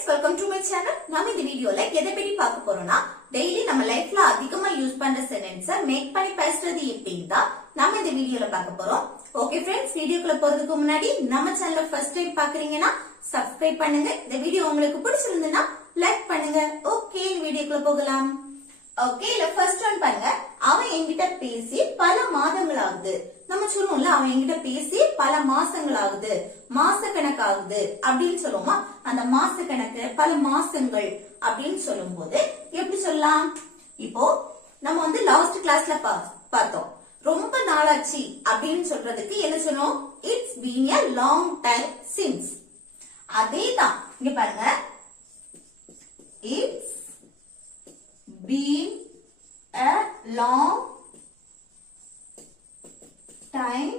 friends, welcome to my channel. நாம இந்த வீடியோல எதை பத்தி பார்க்க போறோம்னா டெய்லி நம்ம லைஃப்ல அதிகமா யூஸ் பண்ற சென்டென்ஸை மேக் பண்ணி பேசுறது எப்படின்னு தான் நாம இந்த வீடியோல பார்க்க போறோம். ஓகே फ्रेंड्स, வீடியோக்குள்ள போறதுக்கு முன்னாடி நம்ம சேனலை ஃபர்ஸ்ட் டைம் பாக்குறீங்கன்னா சப்ஸ்கிரைப் பண்ணுங்க. இந்த வீடியோ உங்களுக்கு பிடிச்சிருந்தா லைக் பண்ணுங்க. ஓகே, வீடியோக்குள்ள போகலாம். ஓகே, ஃபர்ஸ்ட் ஒன் பாருங்க. அவன் என்கிட்ட பேசி பல மாதங்கள் ஆகுது. நம்ம சொல்லுவோம்ல, அவன் என்கிட்ட பேசி பல மாசங்கள் ஆகுது, மாச கணக்கு ஆகுது அப்படின்னு சொல்லுவோமா. அந்த மாச கணக்கு பல மாசங்கள் அப்படின்னு சொல்லும் போது எப்படி சொல்லலாம்? இப்போ நம்ம வந்து லாஸ்ட் கிளாஸ்ல பார்த்தோம், ரொம்ப நாளாச்சு அப்படின்னு சொல்றதுக்கு என்ன சொன்னோம்? It's been a long time since. அதேதான் இங்க பாருங்க, it's been a long time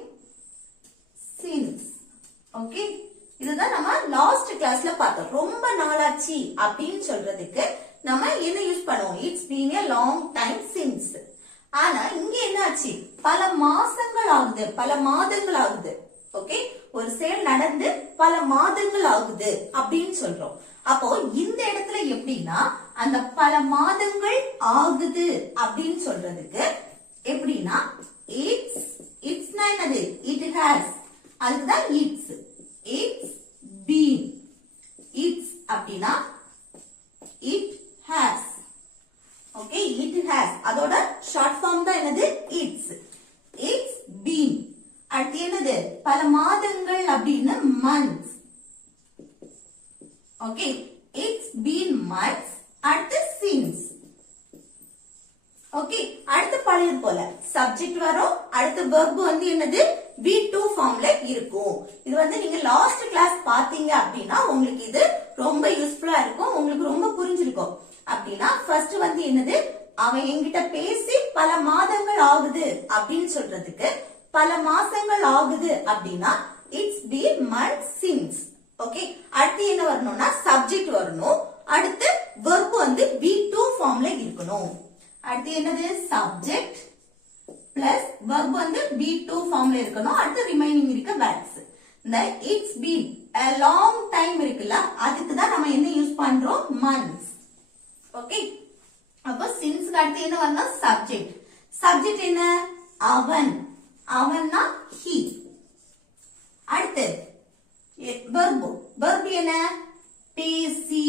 since. Okay, இதுதான் நம்ம லாஸ்ட் கிளாஸ்ல பார்த்தோம். ரொம்ப நாளாச்சு அப்படின்னு சொல்றதுக்கு நம்ம என்ன யூஸ் பண்ணுவோம்? It's been a long time since. ஆனா இங்க என்ன ஆச்சு? பல மாசங்கள் ஆகுது, பல மாதங்கள் ஆகுது. ஓகே, ஒரு செயல் நடந்து பல மாதங்கள் ஆகுது அப்படின்னு சொல்றோம். அப்போ இந்த இடத்துல எப்படின்னா, அந்த பல மாதங்கள் ஆகுது அப்படின்னு சொல்றதுக்கு எப்படின்னா, இட்ஸ் என்னது? It has. அதுக்குதான் இட்ஸ் பீன். இட்ஸ் அப்படின்னா it has. Okay, it has அதோட ஷார்ட் ஃபார்ம் தான் என்னது? It's been. அடுத்து என்னது? பல மாதங்கள் அப்படின்னு months. Okay, it's been months. அடுத்து since. ஓகே, அடுத்து பழையது போல சப்ஜெக்ட் வரும், அடுத்து verb வந்து என்னது? V2 ஃபார்ம்ல இருக்கும். இது வந்து நீங்க லாஸ்ட் கிளாஸ் பாத்தீங்க அப்படின்னா உங்களுக்கு இது ரொம்ப யூஸ்ஃபுல்லா இருக்கும், உங்களுக்கு ரொம்ப புரிஞ்சிருக்கும். அப்படின்னா ஃபர்ஸ்ட் வந்து என்னது? அவன் என்கிட்ட பேசி பல மாதங்கள் ஆகுது அப்படின்னு சொல்றதுக்கு பல மாசங்கள் ஆகுது அப்படின்னா it's been months since. Okay, அடுத்து என்ன வரணும்னா சப்ஜெக்ட் வரணும், அடுத்து verb வந்து V2 ஃபார்ம்ல இருக்கணும். அடுத்து என்னது? சப்ஜெக்ட் பிளஸ் verb வந்து V2 ஃபார்ம்ல இருக்கணும். அடுத்து ரிமைனிங் இருக்க வேர்ட்ஸ். இந்த it's been a long time இருக்குல்ல, அதுக்கு தான் நம்ம என்ன யூஸ் பண்றோம்? months. ஓகே, அப்ப since அடுத்து என்ன வரணும்? சப்ஜெக்ட். சப்ஜெக்ட் என்ன? அவன். அவன்னா he. அடுத்து verb என்ன? பேசி.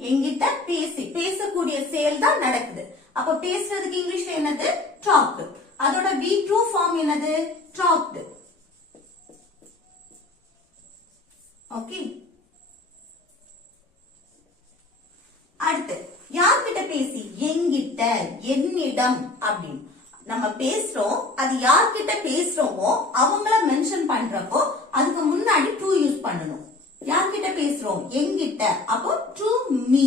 என்கிட்ட பேசி, பேசக்கூடிய செயல் தான் நடக்குது. அப்ப பேசுறதுக்கு இங்கிலீஷ்ல என்னது? டாக். அதோட V2 ஃபார்ம் என்னது? டாக்ட். ஓகே, அடுத்து யார்கிட்ட பேசி? என்கிட்ட, என்னிடம் அப்படின்னு நம்ம பேசுறோம். அது யார்கிட்ட பேசுறோமோ அவங்கள மென்ஷன் பண்றப்போ அதுக்கு முன்னாடி டு யூஸ் பண்ணணும். யார்கிட்ட பேசுறோம்? என்கிட்ட, அப்போ டு மீ.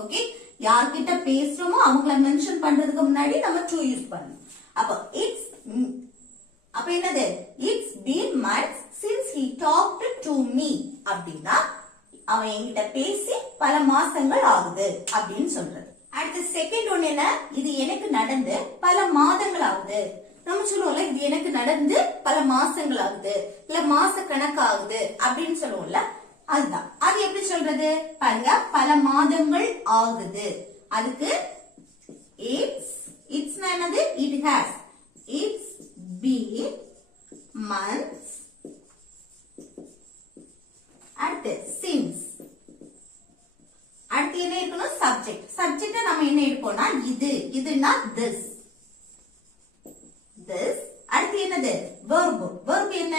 ஓகே, யார்கிட்ட பேசுறோமோ அவங்கள மென்ஷன் பண்றதுக்கு முன்னாடி நம்ம டு யூஸ் பண்ணணும். அப்போ அப்ப என்னது? It's been months since he talked to me. அப்படின்னா அவன் என்கிட்ட பேசி பல மாசங்கள் ஆகுது அப்படின்னு சொல்றது. அடுத்து செகண்ட் ஒன் என்ன? இது எனக்கு நடந்து பல மாதங்கள் ஆகுது. நம்ம சொல்லுவோம்ல, இது எனக்கு நடந்து பல மாசங்கள் ஆகுது, இல்ல மாச கணக்கு ஆகுது அப்படின்னு சொல்லுவோம்ல, அதுதான். அது எப்படி சொல்றது? பாருங்க, பல மாதங்கள் ஆகுது. அதுக்கு இட்ஸ் என்னது? It has. It's been months. அடுத்து since. அடுத்து என்ன இருக்கணும்? சப்ஜெக்ட். சப்ஜெக்ட் நம்ம என்ன எடுப்போம்னா இது, இதுனா this. அடுத்து என்னது? verb என்ன?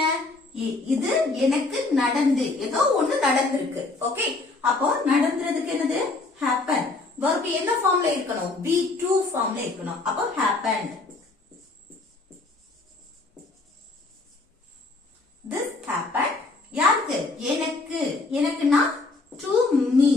இது எனக்கு நடந்து, ஏதோ ஒண்ணு நடந்திருக்கு. ஓகே, அப்போ நடந்துறதுக்கு என்னது? happen. verb என்ன ஃபார்ம்ல இருக்கணும்? V2 ஃபார்ம்ல இருக்கணும். அப்போ happened. this happened. யாருக்கு? எனக்கு. எனக்குன்னா to me.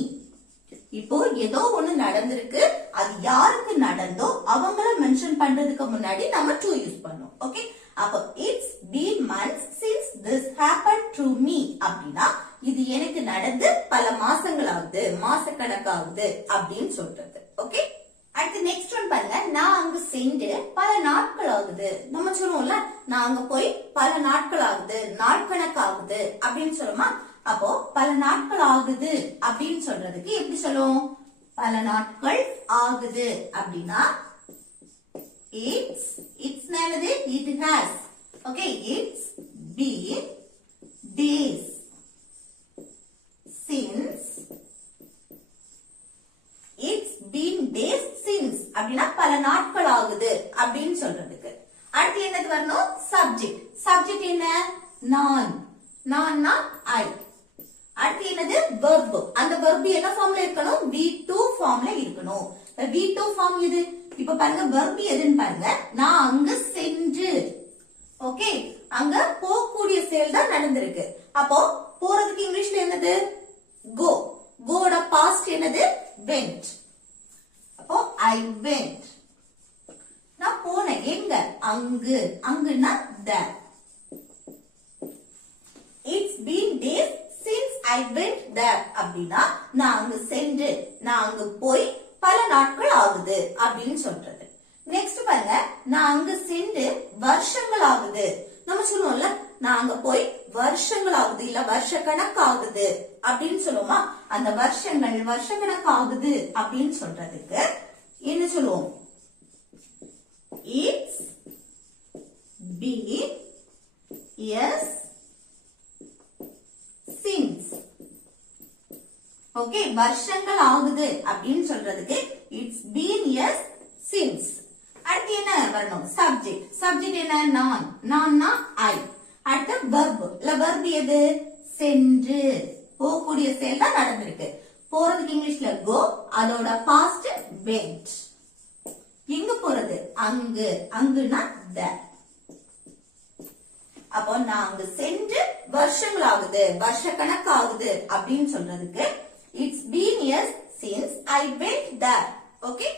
இப்போ ஏதோ ஒண்ணு நடந்திருக்கு, அது யாருக்கு நடந்தோ அவங்கள மென்ஷன் பண்றதுக்கு முன்னாடி நம்ம டு யூஸ் பண்ணோம். ஓகே, அப்போ it's been months since this happened to me. அப்படின்னா இது எனக்கு நடந்து பல மாசங்கள் ஆகுது, மாச கணக்காகுது அப்படின்னு சொல்றது. ஓகே, அடுத்து நெக்ஸ்ட் ஒன் பாருங்க. நான் அங்க சென்று பல நாட்கள் ஆகுது. நம்ம சொல்லுவோம்ல, நான் அங்க போய் பல நாட்கள் ஆகுது, நாட்கணக்கு ஆகுது அப்படின்னு சொல்லுமா. அப்போ பல நாட்கள் ஆகுது அப்படின்னு சொல்றதுக்கு எப்படி சொல்லுவோம்? பல நாட்கள் ஆகுது அப்படின்னா it's என்னது? it has. Okay, it's been days since. It's been days since அப்படின்னா பல நாட்கள் ஆகுது அப்படின்னு சொல்றதுக்கு. அடுத்து என்னது வரணும்? சப்ஜெக்ட். சப்ஜெக்ட் என்ன? நான். நான்னா I. அடுத்து என்னது? verb. அந்த verb என்ன ஃபார்ம்ல இருக்கணும்? V2 ஃபார்ம்ல இருக்கணும். V2 ஃபார்ம் இது. இப்ப பாருங்க verb எதுன்னு பாருங்க. நான் அங்க சென்று. ஓகே, அங்க போகக்கூடிய செயல் தான் நடந்திருக்கு. அப்போ போறதுக்கு இங்கிலீஷ்ல என்னது? go. கோட பாஸ்ட் என்னது? went. அப்போ I went. நான் போனேன். எங்க? அங்கு. அங்குன்னா there. It's been days since I went there அப்படின்னா நான் அங்கு சென்று, நான் அங்கு போய் பல நாட்கள் ஆகுது அப்படின்னு சொல்றது. நெக்ஸ்ட் பாருங்க, நான் அங்கு சென்று வருஷங்கள் ஆகுது. நம்ம சொல்லுவோம்ல, நான் அங்க போய் வருஷங்கள் ஆகுது, இல்ல வருஷ கணக்கு ஆகுது அப்படின்னு சொல்லுவோமா? அந்த வருஷங்கள் வருஷ கணக்கு ஆகுது அப்படின்னு சொல்றதுக்கு என்ன சொல்லுவோம்? It's been years since. Okay, வருஷங்கள் ஆகுது அப்படின்னு சொல்றதுக்கு it's been years since. அடுத்து என்ன வரணும்? சப்ஜெக்ட். சப்ஜெக்ட் என்ன? நான். நான்னா I. அடுத்து verb. இல்ல verb எது? சென்று. போகக்கூடிய செயல் தான் நடந்திருக்கு. போறதுக்கு இங்கிலீஷ்ல go, அதோட past went. எங்க போறது? அங்கு. அங்குன்னா there. அப்போ நான் அங்கு சென்று வருஷங்கள் ஆகுது, வருஷ கணக்கு ஆகுது அப்படின்னு சொல்றதுக்கு it's been years since I went there. Okay,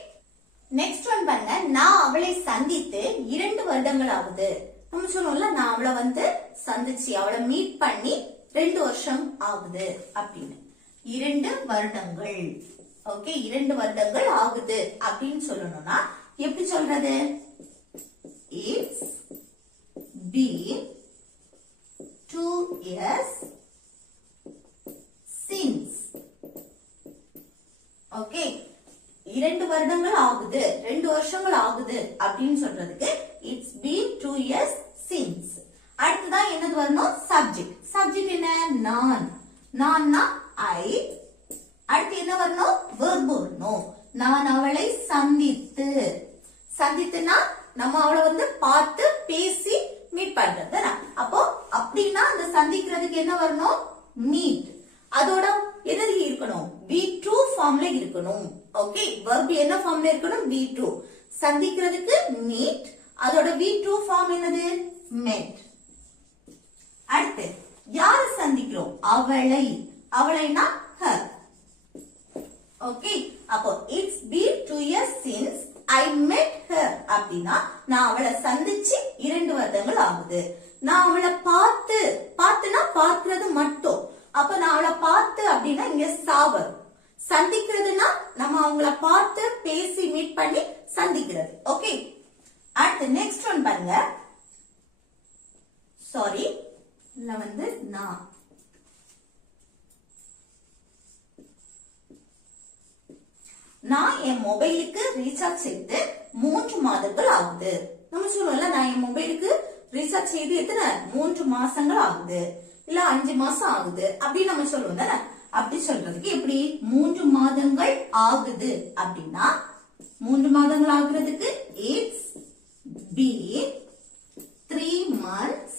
next one பாருங்க, நான் அவளை சந்தித்து 2 வருடங்கள் ஆகுது. நம்ம சொல்லுவோம்ல, நான் அவளை சந்திச்சு அவளை மீட் பண்ணி 2 வருஷம் ஆகுது அப்படின்னு. 2 வருடங்கள். ஓகே, 2 வருடங்கள் ஆகுது அப்படின்னு சொல்லணும்னா எப்படி சொல்றது? It's been 2 years since. Okay, 2 வருடங்கள் ஆகுது, 2 வருஷங்கள் ஆகுது அப்படின்னு சொல்றதுக்கு it's been 2 years since. அடுத்துதான் என்னது வரணும்? சப்ஜெக்ட். சப்ஜெக்ட் என்ன? நான். நான்னா I. அடுத்து என்ன வரணும்? verb வரணும். நான் அவளை சந்தித்து. சந்தித்துனா நம்ம அவளை பார்த்து பேசி மீட் பண்றது. அப்போ அப்படின்னா அந்த சந்திக்கிறதுக்கு என்ன வரணும்? மீட். அதோட என்னது இருக்கணும்? V2 ஃபார்ம்ல இருக்கணும். ஓகே, verb என்ன ஃபார்ம்ல இருக்கணும்? V2. சந்திக்கிறதுக்கு மீட், அதோட V2 ஃபார்ம் என்னது? met. அடுத்து யார சந்திக்கிறோம்? அவளை. அவளைனா her. ஓகே, அப்போ it's been 2 years since I met her அப்படின்னா நான் அவளை சந்திச்சு 2 வருடங்கள் ஆகுது. நான் அவளை பார்த்துனா பார்க்கிறது மட்டும். அப்ப நான் அவளை பார்த்து அப்படின்னா இங்க சாவர். சந்திக்கிறதுனா நம்ம அவங்கள பார்த்து பேசி மீட் பண்ணி சந்திக்கிறது. ஓகே, அடுத்து நெக்ஸ்ட் ஒன் பாருங்க. சாரி, இல்ல நான் என் மொபைலுக்கு ரீசார்ஜ் செய்து 3 மாதங்கள் ஆகுது. நம்ம சொல்லுவோம்ல, நான் என் மொபைலுக்கு ரீசார்ஜ் செய்து எத்தனை? 3 மாசங்கள் ஆகுது, இல்ல 5 மாசம் ஆகுது அப்படின்னு நம்ம சொல்லுவோம் தானே? அப்படி சொல்றதுக்கு எப்படி? 3 மாதங்கள் ஆகுது அப்படின்னா 3 மாதங்கள் ஆகுறதுக்கு it's been 3 months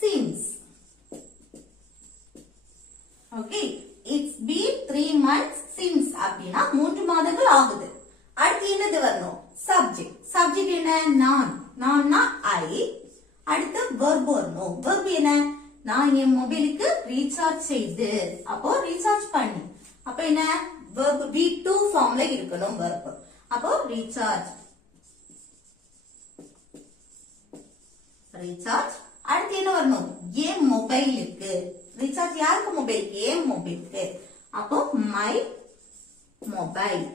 since. Okay, it's been 3 months since அப்படின்னா 3 மாதங்கள் ஆகுது. அடுத்து என்னது வரணும்? சப்ஜெக்ட். சப்ஜெக்ட் என்ன? நான். நான்னா I. அடுத்து verb வரணும். verb என்ன? நான் என் மொபைலுக்கு ரீசார்ஜ் செய்து. அப்போ ரீசார்ஜ் பண்ணி. அப்ப என்ன? verb V2 ஃபார்ம்ல இருக்கணும் verb. அப்போ ரீசார்ஜ். ரீசார்ஜ். அடுத்து என்ன வரணும்? என் மொபைலுக்கு. ரீசார்ஜ் யாருக்கு? மொபைலுக்கு. என் மொபைலுக்கு. அப்போ my mobile.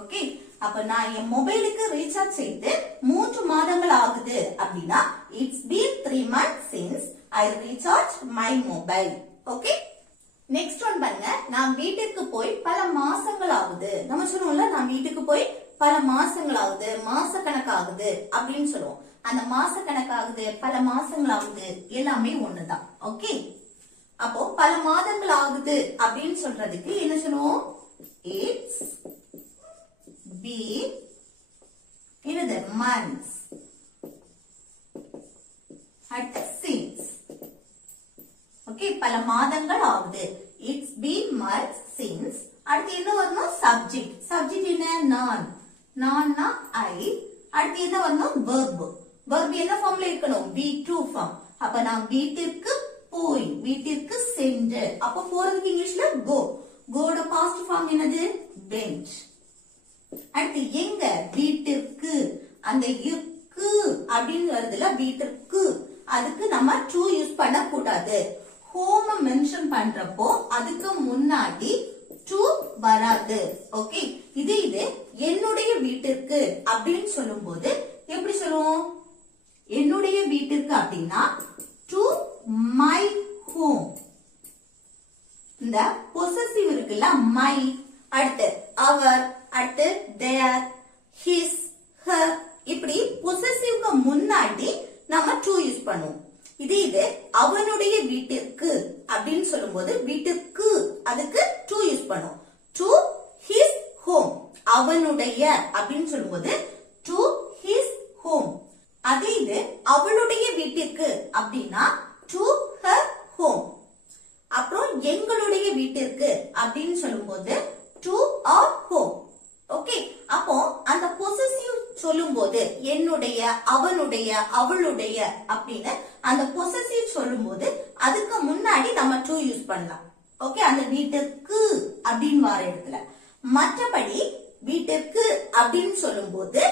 ஓகே, அப்ப நான் என் மொபைலுக்கு ரீசார்ஜ் செய்து 3 மாதங்கள் ஆகுது அப்படின்னா it's been 3 months since I recharged my mobile. Okay, next one பாருங்க. நான் வீட்டுக்கு போய் பல மாசங்கள் ஆகுது. நம்ம சொல்லுவோம்ல, நான் வீட்டுக்கு போய் பல மாசங்கள் ஆகுது, மாச கணக்காகுது அப்படின்னு சொல்லுவோம். அந்த மாச கணக்காகுது, பல மாசங்கள் ஆகுது எல்லாமே ஒண்ணுதான். ஓகே, அப்போ பல மாதங்கள் ஆகுது அப்படின்னு சொல்றதுக்கு என்ன சொல்லுவோம்? இட்ஸ் பீன் என்னது months at since. ஓகே, பல மாதங்கள் ஆகுது. It's been months since. அடுத்து என்ன வரணும்? சப்ஜெக்ட். சப்ஜெக்ட் என்ன? நான். நான்னா ஐ. அடுத்து என்ன வரணும்? வெர்ப். வெர்ப் என்ன ஃபார்ம்ல இருக்கணும்? V2 form. அப்ப நான் வீட்டிற்கு போய், வீட்டிற்கு சென்று. அப்ப போறதுக்கு இங்கிலீஷ்ல கோ. கோட பாஸ்ட் ஃபார்ம் என்னது? went. அடுத்து எங்க? வீட்டிற்கு. அந்த இருக்கு அப்படின்னு வருதுல, வீட்டிற்கு. அதுக்கு நம்ம டு யூஸ் பண்ண கூடாது. ஹோம் மென்ஷன் பண்றப்போ அதுக்கு முன்னாடி டு வராது. ஓகே, இது என்னுடைய வீட்டிற்கு அப்படின்னு சொல்லும் போது எப்படி சொல்லுவோம்? என்னுடைய வீட்டிற்கு அப்படின்னா டு மை ஹோம். இந்த பொசசிவ் இருக்குல்ல, மை, அடுத்து அவர், அடுத்து தேர், ஹிஸ், ஹர், இப்படி பொசசிவ்க்கு முன்னாடி நம்ம டு யூஸ் பண்ணுவோம். இது அவனுடைய வீட்டிற்கு அப்படின்னு சொல்லும் போது வீட்டிற்கு அதுக்கு டு யூஸ் பண்ணுவோம். To his home. அவனுடைய அப்படின்னு சொல்லும் போது டு ஹிஸ் ஹோம். அதே அவளுடைய வீட்டிற்கு அப்படின்னா டு ஹர் ஹோம். அப்புறம் எங்களுடைய வீட்டிற்கு அப்படின்னு சொல்லும் போது டு அவர் ஹோம். ஓகே, அப்போ அந்த பொசசிவ் சொல்லும் போது என்னுடைய, அவனுடைய, அவளுடைய அப்படின்னு அந்த பொசசிவ் சொல்லும் போது அதுக்கு முன்னாடி நம்ம டு யூஸ் பண்ணலாம். ஓகே, அந்த வீட்டிற்கு அப்படின்னு வர இடத்துல. மற்றபடி வீட்டிற்கு அப்படின்னு சொல்லும் போது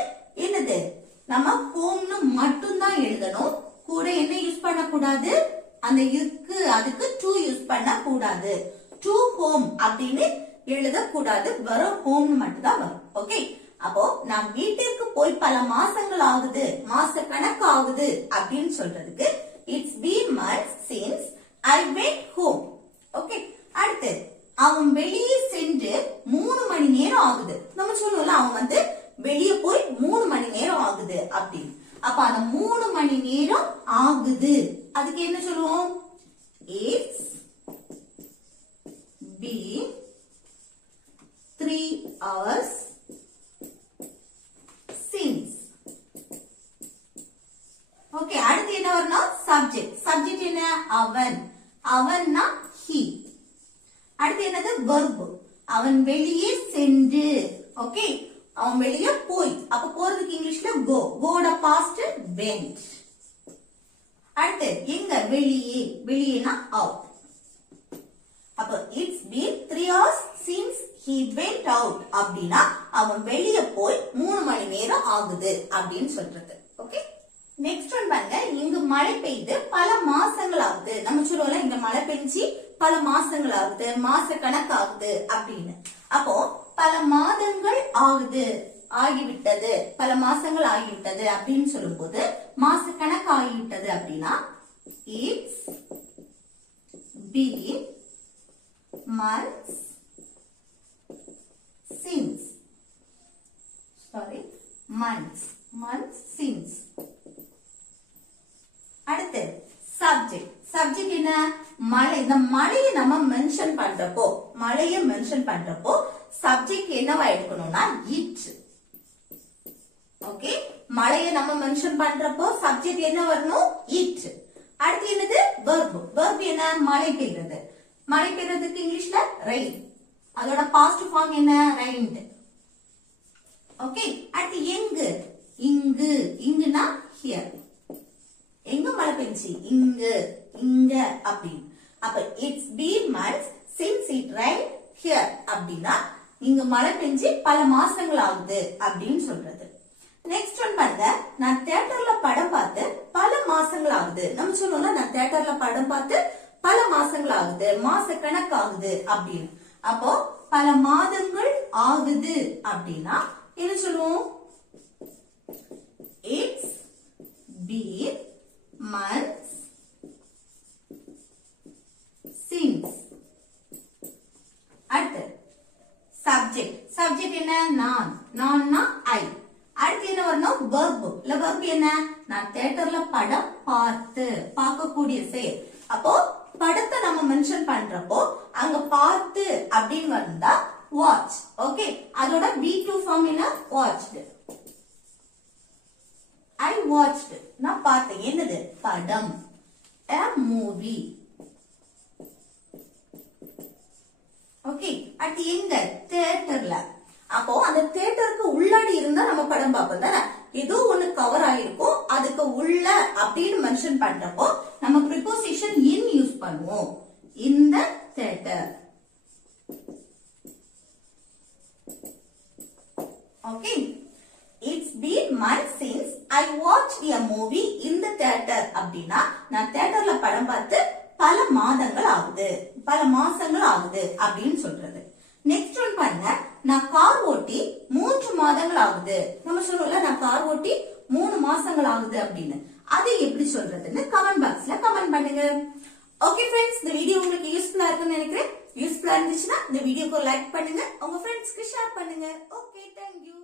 என்னது? நம்ம ஹோம்னு மட்டும்தான் எழுதணும். கூட என்ன யூஸ் பண்ண கூடாது? அந்த இருக்கு அதுக்கு டு யூஸ் பண்ண கூடாது. டு ஹோம் அப்படின்னு எழுதக்கூடாது. வரும் ஹோம் மட்டும் தான் வரும். ஓகே, அப்போ நான் வீட்டிற்கு போய் பல மாசங்கள் ஆகுது, மாச கணக்கு ஆகுது அப்படின்னு சொல்றதுக்கு it's been months since I went home. Okay, அடுத்து அவன் வெளியே சென்று 3 மணி நேரம் ஆகுது. நம்ம சொல்லுவோம்ல, அவன் வெளியே போய் 3 மணி நேரம் ஆகுது அப்படின்னு. அப்ப அந்த 3 மணி நேரம் ஆகுது அதுக்கு என்ன சொல்லுவோம்? It's been 3 hours since. Okay, அடுத்து என்ன வரணும்? சப்ஜெக்ட். சப்ஜெக்ட் என்ன? அவன். அவன்னா he. அடுத்து என்னது? வெர்ப். அவன் வெளியே சென்று. ஓகே, அவன் வெளியே போய். அப்ப போறதுக்கு இங்கிலீஷ்ல go. கோட பாஸ்ட் went. அடுத்து எங்க? வெளியே. வெளியேனா out. அப்ப it's been 3 hours since he went out அப்படின்னா அவன் வெளியே போய் 3 மணி நேரம் ஆகுது அப்படின்னு சொல்றது. ஓகே, நெக்ஸ்ட் ஒன் பாருங்க. இங்கு மழை பெய்து பல மாசங்கள் ஆகுது. நம்ம சொல்லுவோம்ல, இங்க மழை பெஞ்சு பல மாசங்கள் ஆகுது, மாச கணக்கு ஆகுது அப்படின்னு. அப்போ பல மாதங்கள் ஆகுது, ஆகிவிட்டது, பல மாசங்கள் ஆகிவிட்டது அப்படின்னு சொல்லும் போது மாச கணக்கு ஆகிவிட்டது அப்படின்னா it's been months since. Sorry, months since. அடுத்து சப்ஜெக்ட். சப்ஜெக்ட் என்ன? மழை. இந்த மழையை நம்ம மென்ஷன் பண்றப்போ, மழையை மென்ஷன் பண்றப்போ சப்ஜெக்ட் என்னவா எடுக்கணும்னா இட். ஓகே, மழையை நம்ம மென்ஷன் பண்றப்போ சப்ஜெக்ட் என்ன வரணும்? இட். அடுத்து என்னது? வெர்ப். வெர்ப் என்ன? மழை பெய்யுறது. மழை பெய்யறதுக்கு இங்கிலீஷ்ல ரெயின். அதோட பாஸ்ட் ஃபார்ம் என்ன? ரெயின்ட். ஓகே, அடுத்து எங்கு? இங்கு. இங்குனா ஹியர். எங்க மழை பெஞ்சு? இங்கு, இங்க அப்படின்னு. அப்ப it's been months since it rained here அப்படின்னா இங்க மழை பெஞ்சு பல மாசங்கள் ஆகுது அப்படின்னு சொல்றது. நெக்ஸ்ட் ஒன் பாருங்க. நான் தியேட்டர்ல படம் பார்த்து பல மாசங்கள் ஆகுது. நம்ம சொல்லுவோம்ல, நான் தியேட்டர்ல படம் பார்த்து பல மாசங்கள் ஆகுது, மாச கணக்கு ஆகுது அப்படின்னு. அப்போ பல மாதங்கள் ஆகுது அப்படின்னா என்ன சொல்லுவோம்? It's been months since. அடுத்து subject. subject என்ன? நான். நான்னா I. அடுத்து என்ன வரணும்? verb. இல்ல verb என்ன? நான் தியேட்டர்ல படம் பார்த்து. பார்க்கக்கூடிய செயல். அப்போ படத்தை நம்ம மென்ஷன் பண்றப்போ அங்க பார்த்து அப்படின்னு வந்தா watch. ஓகே, அதோட V2 ஃபார்ம் என்ன? watched. I watched. நான் பார்த்தேன். என்னது? படம். a movie. ஓகே, அடுத்து எங்க? தியேட்டர்ல. அப்போ அந்த தியேட்டருக்கு உள்ளாடி இருந்தா நம்ம படம் பார்ப்போம் தானே. ஏதோ ஒண்ணு கவர் ஆயிருக்கும், அதுக்கு உள்ள அப்படின்னு மென்ஷன் பண்றப்போ நம்ம ப்ரிபோசிஷன் in யூஸ் பண்ணுவோம். இந்த theatre. Okay, it's been months since I watched a movie in the theater. அப்படின்னா நான் தியேட்டர்ல படம் பார்த்து பல மாதங்கள் ஆகுது, பல மாசங்கள் ஆகுது அப்படின்னு சொல்றது. நெக்ஸ்ட் ஒன் பாருங்க, நான் கார் ஓட்டி 3 மாதங்கள் ஆகுது. நம்ம சொல்லுவோம்ல, நான் கார் ஓட்டி 3 மாசங்கள் ஆகுது அப்படின்னு. அது எப்படி சொல்றதுன்னு கமெண்ட் பாக்ஸ்ல கமெண்ட் பண்ணுங்க. ஓகே ஃப்ரெண்ட்ஸ், இந்த வீடியோ உங்களுக்கு யூஸ்ஃபுல்லா இருக்கும்னு நினைக்கிறேன். யூஸ்ஃபுல்லா இருந்துச்சுன்னா இந்த வீடியோக்கு லைக் பண்ணுங்க, உங்க ஃப்ரெண்ட்ஸ்க்கு ஷேர் பண்ணுங்க. Okay, thank you.